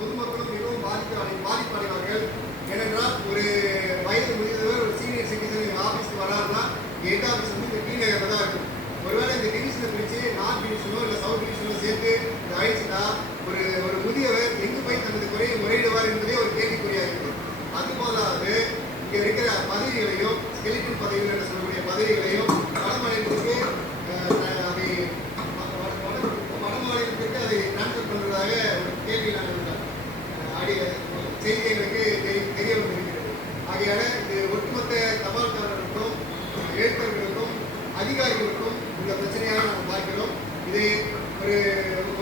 பொதுமக்களும் மிகவும் பாதிப்படைவார்கள். ஏனென்றால் ஒரு வயது முதிர்ந்தவர் ஒரு சீனியர் சிட்டிசன் எங்கள் ஆஃபீஸ்க்கு வராருன்னா ஹெட் ஆஃபீஸ் வந்து இந்த டி நகரில் தான் இருக்கும். ஒருவேளை இந்த டிவிஷனை பிரித்து நார்த் டிவிஷனோ இல்லை சவுத் டிவிஷனோ சேர்த்து அழைச்சிட்டா ஒரு முதியவர் எங்கு போய் தனது குறையை முறையிடுவார் என்பதே ஒரு கேள்விக்குறியாக இருக்குது. அதுபோலாவது இங்கே இருக்கிற பதவிகளையும் ஸ்கெலிட்டன் பதவிகள் என்று சொல்லக்கூடிய பதவிகளையும் வடமாநிலத்திற்கு அதை வடமாநிலத்திற்கு அதை டிரான்ஸ்ஃபர் பண்ணுறதாக ஒரு கேள்வி நாங்கள் செய்தி எங்களுக்கு தெரிய வந்திருக்கிறது. ஆகையால இது ஒட்டுமொத்த தபால்காரர்களுக்கும் எழுத்தர்களுக்கும் அதிகாரிகளுக்கும் இந்த பிரச்சனையாக நாம் பார்க்கிறோம். இது ஒரு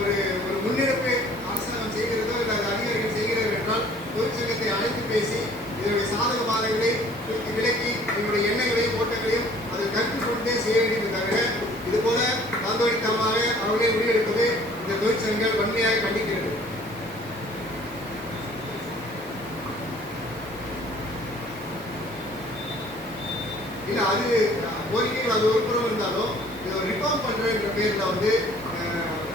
ஒரு ஒரு முன்னெடுப்பு அரசாங்கம் செய்கிறதோ இல்லை அதிகாரிகள் செய்கிறார்கள் என்றால் தொழிற்சங்கத்தை அழைத்து பேசி இதனுடைய சாதக பாதங்களை விலக்கி எங்களுடைய எண்ணங்களையும் ஓட்டங்களையும் அதில் கருத்தில் கொண்டே செய்ய வேண்டியது தவிர இதுபோல தாந்தோடித்தனமாக அவர்களே முடிவெடுப்பது இந்த தொழிற்சங்கங்கள் வன்மையாக கண்டிக்கிறது. இல்லை அது கோரிக்கைகள் அது ஒரு புறம் இருந்தாலும் இதை ரிஃபார்ம் பண்ணுறங்கிற பேரில் வந்து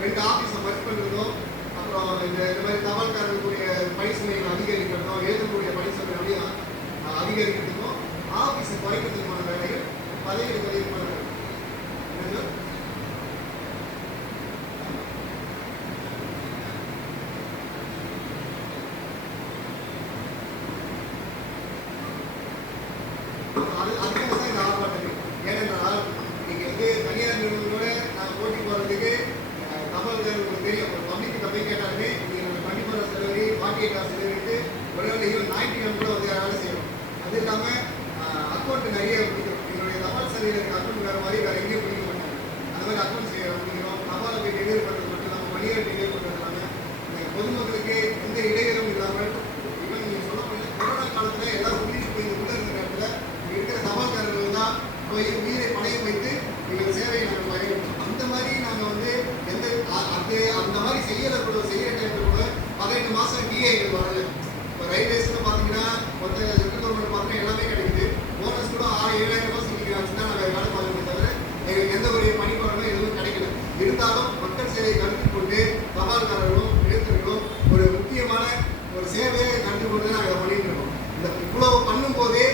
2 ஆஃபீஸை மர்ஜ் பண்ணுறதும் அப்புறம் இந்த மாதிரி தபால்காரர்களுடைய பணி சுமைகளை அதிகரிக்கிறதும் எழுதக்கூடிய பணி சுமைகளை அதிகரிக்கிறதுக்கும் ஆஃபீஸை குறைக்கிறதுக்குமான வேலைகள் பதவியை குறைக்கமான அதுக்காக தான் இந்த ஆர்ப்பாட்டம். ஏனென்றால் நீங்கள் வந்து தனியார் நிறுவனங்களோட நாங்கள் போட்டி போகிறதுக்கு தபால்காரர் உங்களுக்கு தெரியும். ஒரு பப்ளிக்கிட்ட போய் கேட்டாலுமே நீங்கள் நம்ம 24 செலவரி 48 hours செலவரிட்டு ஒருவேளை ஈவன் ஞாயிற்றுக்கிழமை கூட வந்து வேலை செய்யணும். அது இல்லாமல் அக்கௌண்ட் நிறைய பிடிக்கும். எங்களுடைய தபால் சேவையில் அக்கௌண்ட் வேறு மாதிரி வேறு எங்கேயும் பிடிக்க மாட்டாங்க. அந்த மாதிரி அக்கௌண்ட் செய்ய பிடிக்கிறோம். தபால் போய் டெலிவரி பண்ணுறது மட்டும் இல்லாமல் மணியை டெலிவரி பண்ணுறது இல்லாமல் பொதுமக்களுக்கு எந்த இடையூறும் இல்லாமல் ஈவன் நீங்கள் சொல்ல முடியல கொரோனா காலத்தில் எல்லாரும் உள்ளிட்டு போய் உள்ள இருந்த நேரத்தில் இருக்கிற தபால்காரர்கள் தான் போய் உயிரை பணையம் வைத்து எங்கள் சேவையை நாங்கள் வழங்கணும். அந்த மாதிரி நாங்கள் வந்து அந்த மாதிரி செய்கிற டைமில் கூட 18 மாதம் டிஏ எங்களுக்கு வரல. இப்போ ரயில்வேஸில் பார்த்தீங்கன்னா மொத்த சென்ட்ரல் கவர்மெண்ட் பார்த்தீங்கன்னா எல்லாமே கிடைக்குது. போனஸ் கூட 6,000-7,000 ரூபாய் சொல்லிக்கிறாங்க தான் நாங்கள் வேலை பார்க்கணுமே தவிர எங்களுக்கு எந்த ஒரு பணிபுறமும் எதுவும் கிடைக்கல. இருந்தாலும் மக்கள் சேவையை கருத்தில் கொண்டு தபால்காரர்களும் எழுத்தர்களும் ஒரு முக்கியமான ஒரு சேவையை கருத்தில் கொண்டு நாங்கள் அதை பண்ணிட்டு இருக்கோம். இந்த இவ்வளவு பண்ணும்போதே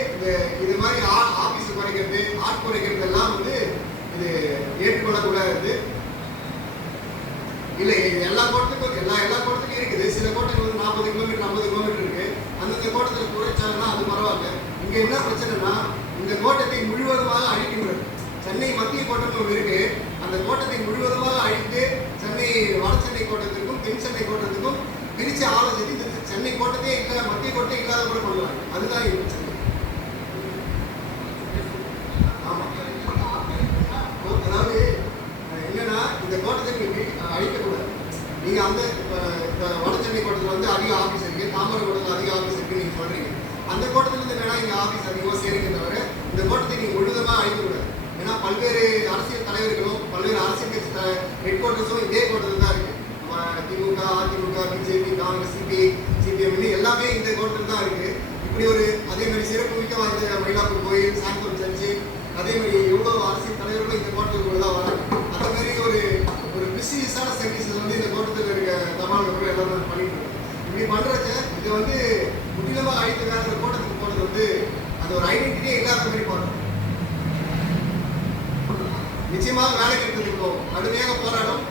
இது மாதிரி ஆஃபீஸ் குறைக்கிறது குறைக்கிறது எல்லாம் வந்து இது ஏற்றுக்கொள்ளக்கூடாது. இல்லை எல்லா கோட்டத்துக்கும் இருக்குது. சில கோட்டங்கள் வந்து 40 கிலோமீட்டர் 50 கிலோமீட்டர் இருக்கு. அந்தந்த கோட்டத்தில் குறைச்சாங்கன்னா அது பரவாயில்ல. இங்கே என்ன பிரச்சனைனா இந்த கோட்டத்தை முழுவதுமாக அழிக்கின்றது. சென்னை மத்திய கோட்டம் ஒன்று இருக்கு. அந்த கோட்டத்தை முழுவதுமாக அழித்து சென்னை வட சென்னை கோட்டத்திற்கும் தென் சென்னை கோட்டத்துக்கும் பிரித்து ஆலோசித்து சென்னை கோட்டத்தையே இல்லாத மத்திய கோட்டை இல்லாத கூட பண்ணுவாங்க. அதுதான் இது பிரச்சனை. ஆமாம், அதாவது என்னன்னா இந்த கோட்டத்தை நீங்கள் அழிக்கக்கூடாது. நீங்கள் அந்த இப்போ வட சென்னை கோட்டத்தில் வந்து அதிக ஆஃபீஸ் இருக்குது, தாம்பரம் கோட்டத்தில் அதிக ஆஃபீஸ் இருக்குன்னு நீங்கள் சொல்கிறீங்க. அந்த கோட்டத்திலேருந்து வேணால் இங்கே ஆஃபீஸ் அதிகமாக சேருங்க தவிர இந்த கோட்டத்தை நீங்கள் முழுவதுமாக அழிக்கக்கூடாது. ஏன்னா பல்வேறு அரசியல் தலைவர்களும் பல்வேறு அரசியல் கட்சி ஹெட் குவார்ட்டர்ஸும் இதே கோட்டத்தில் தான் இருக்குது. திமுக, அதிமுக, பிஜேபி, காங்கிரஸ், சிபிஎம் எல்லாமே இந்த கோட்டத்தில் தான் இருக்குது. இப்படி ஒரு அதே மாதிரி சிறப்பு மிக்க வாய்ந்த மயிலாப்பூர் கோயில், சாந்தூர் சர்ச்சு, அதே மாதிரி எவ்வளோ அரசியல் தலைவர்களும் இந்த கோட்டத்துக்குள்ள தான் வராங்க. அந்த மாதிரி ஒரு பிசினஸான சர்வீஸஸ் வந்து இந்த கோட்டத்தில் இருக்க தபால்கள் எல்லாரும் பண்ணிட்டு இருக்கோம். இப்படி பண்ணுறச்ச இது வந்து முற்றிலுமாக அழித்து வேற அந்த கோட்டத்துக்கு போனது வந்து அது ஒரு ஐடென்டிட்டியே இல்லாத மாதிரி பார்க்கணும். நிச்சயமாக வேலை நிறுத்தத்துக்கு போகும், கடுமையாக போராடும்.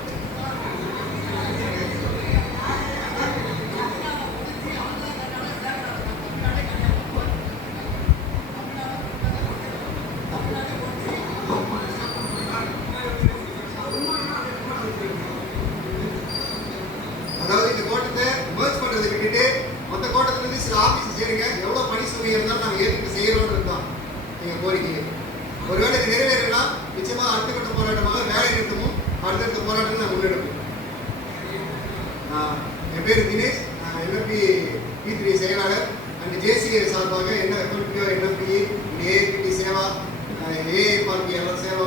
அதாவது இந்த கோட்டத்தை மர்ஜ் பண்ணுறதை விட்டுட்டு மற்ற கோட்டத்திலேருந்து சில ஆஃபீஸ் சேருங்க, எவ்வளோ பணி சுமை இருந்தாலும் நாங்கள் ஏற்று செய்கிறோன்றது தான் எங்கள் கோரிக்கை. ஒருவேளை இது நிறைவேறலாம் நிச்சயமாக அடுத்த கட்ட போராட்டமாக வேலை நிறுத்தமும் அடுத்தடுத்த போராட்டம் நான் முன்னெடுப்போம். என் பேர் தினேஷ், என்எம்பி P3 செயலாளர் அண்ட் ஜேசிஏ சார்பாக என்ன எம்எல்பிஓ என்எம்பி ஏஏபிடி சேவா ஏஐ பார்ட்டி எல்லாம் சேவா